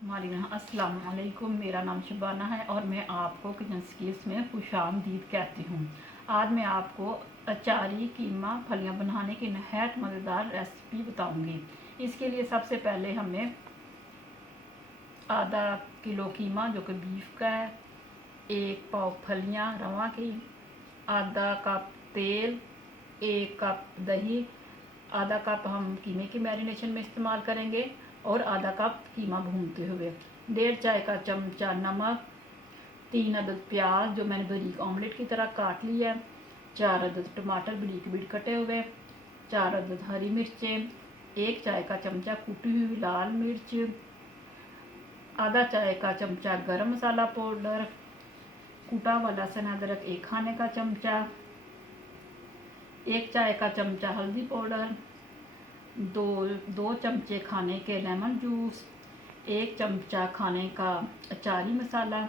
मालिना अस्सलाम वालेकुम। मेरा नाम शबाना है और मैं आपको किचन स्किल्स में खुशामदीद कहती हूँ। आज मैं आपको अचारी कीमा फलियाँ बनाने की नहायत मज़ेदार रेसिपी बताऊँगी। इसके लिए सबसे पहले हमें आधा किलो कीमा जो कि बीफ का है, 1 पाव फलियाँ रवा की, आधा कप तेल, 1 कप दही, आधा कप हम कीमे की मैरिनेशन में इस्तेमाल करेंगे और आधा कप कीमा भूनते हुए, 1.5 चाय का चमचा नमक, 3 अदद प्याज जो मैंने बारीक ऑमलेट की तरह काट लिया है, 4 अदद टमाटर बारीक बारीक कटे हुए, 4 अदद हरी मिर्चें, 1 चाय का चमचा कुटी हुई लाल मिर्च, आधा चाय का चमचा गरम मसाला पाउडर, कूटा हुआ लहसुन अदरक 1 खाने का चमचा, 1 चाय का चमचा हल्दी पाउडर, दो चमचे खाने के लेमन जूस, 1 चमचा खाने का अचारी मसाला।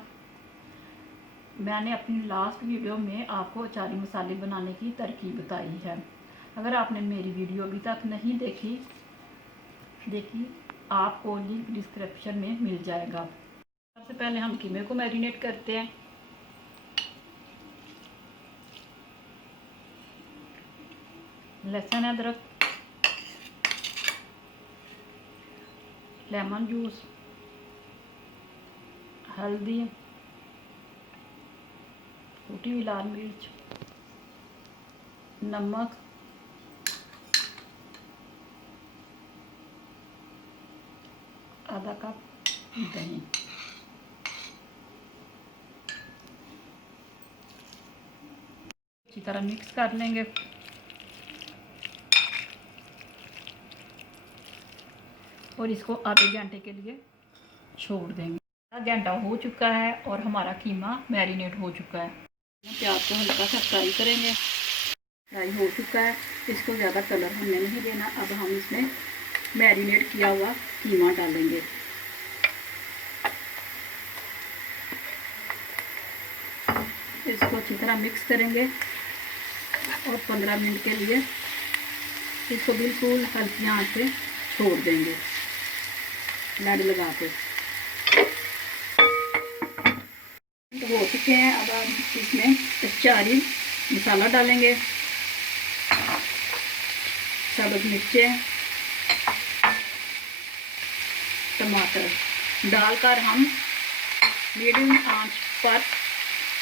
मैंने अपनी लास्ट वीडियो में आपको अचारी मसाले बनाने की तरकीब बताई है। अगर आपने मेरी वीडियो अभी तक नहीं देखी आपको लिंक डिस्क्रिप्शन में मिल जाएगा। सबसे पहले हम कीमे को मैरिनेट करते हैं। लहसुन अदरक, लेमन जूस, हल्दी, कुटी हुई लाल मिर्च, नमक, आधा कप दही। अच्छी तरह मिक्स कर लेंगे और इसको आधे घंटे के लिए छोड़ देंगे। आधा घंटा हो चुका है और हमारा कीमा मैरिनेट हो चुका है। प्याज को हल्का सा फ्राई करेंगे। फ्राई हो चुका है, इसको ज़्यादा कलर हमने नहीं देना। अब हम इसमें मैरिनेट किया हुआ कीमा डालेंगे। इसको अच्छी तरह मिक्स करेंगे और 15 मिनट के लिए इसको बिल्कुल हल्की आंच पे छोड़ देंगे लड़ लगा के। हो चुके हैं, अब हम इसमें अचारी मसाला डालेंगे, साबुत मिर्चें, टमाटर डालकर हम मीडियम आंच पर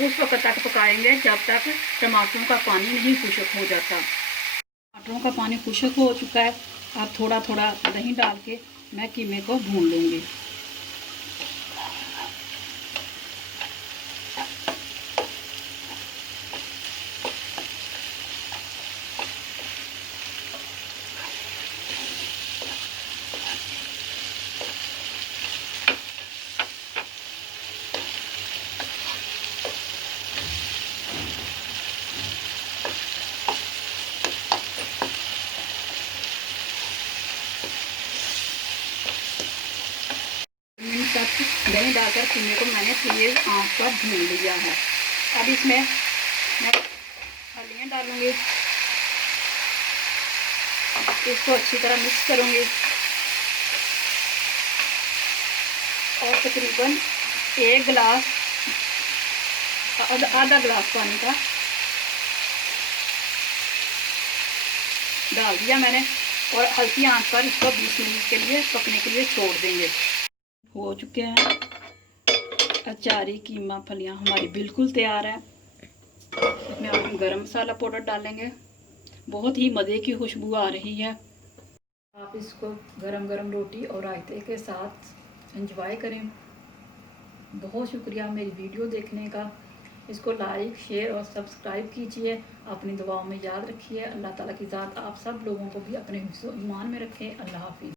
उस वक्त तक पकाएंगे जब तक टमाटरों का पानी नहीं खुश्क हो जाता। टमाटरों का पानी खुश्क हो चुका है। अब थोड़ा थोड़ा दही डाल के मैं कीमे को भून लूँगी। तक दही डालकर कीमे को मैंने तेज आंच पर भून लिया है। अब इसमें मैं फलियाँ डालूँगी, इसको अच्छी तरह मिक्स करूँगी और तकरीबन 1 गिलास आधा गिलास पानी का डाल दिया मैंने और हल्की आंच पर इसको 20 मिनट के लिए पकने के लिए छोड़ देंगे। हो चुके हैं अचारी कीमा फलियाँ हमारी बिल्कुल तैयार है। इसमें हम गरम मसाला पाउडर डालेंगे, बहुत ही मज़े की खुशबू आ रही है। आप इसको गरम गरम रोटी और रायते के साथ एंजॉय करें। बहुत शुक्रिया मेरी वीडियो देखने का। इसको लाइक शेयर और सब्सक्राइब कीजिए। अपनी दुआओं में याद रखिए। अल्लाह ताला की ज़ात आप सब लोगों को भी अपने हिफ्ज़-ओ-ईमान में रखे। अल्लाह हाफिज़।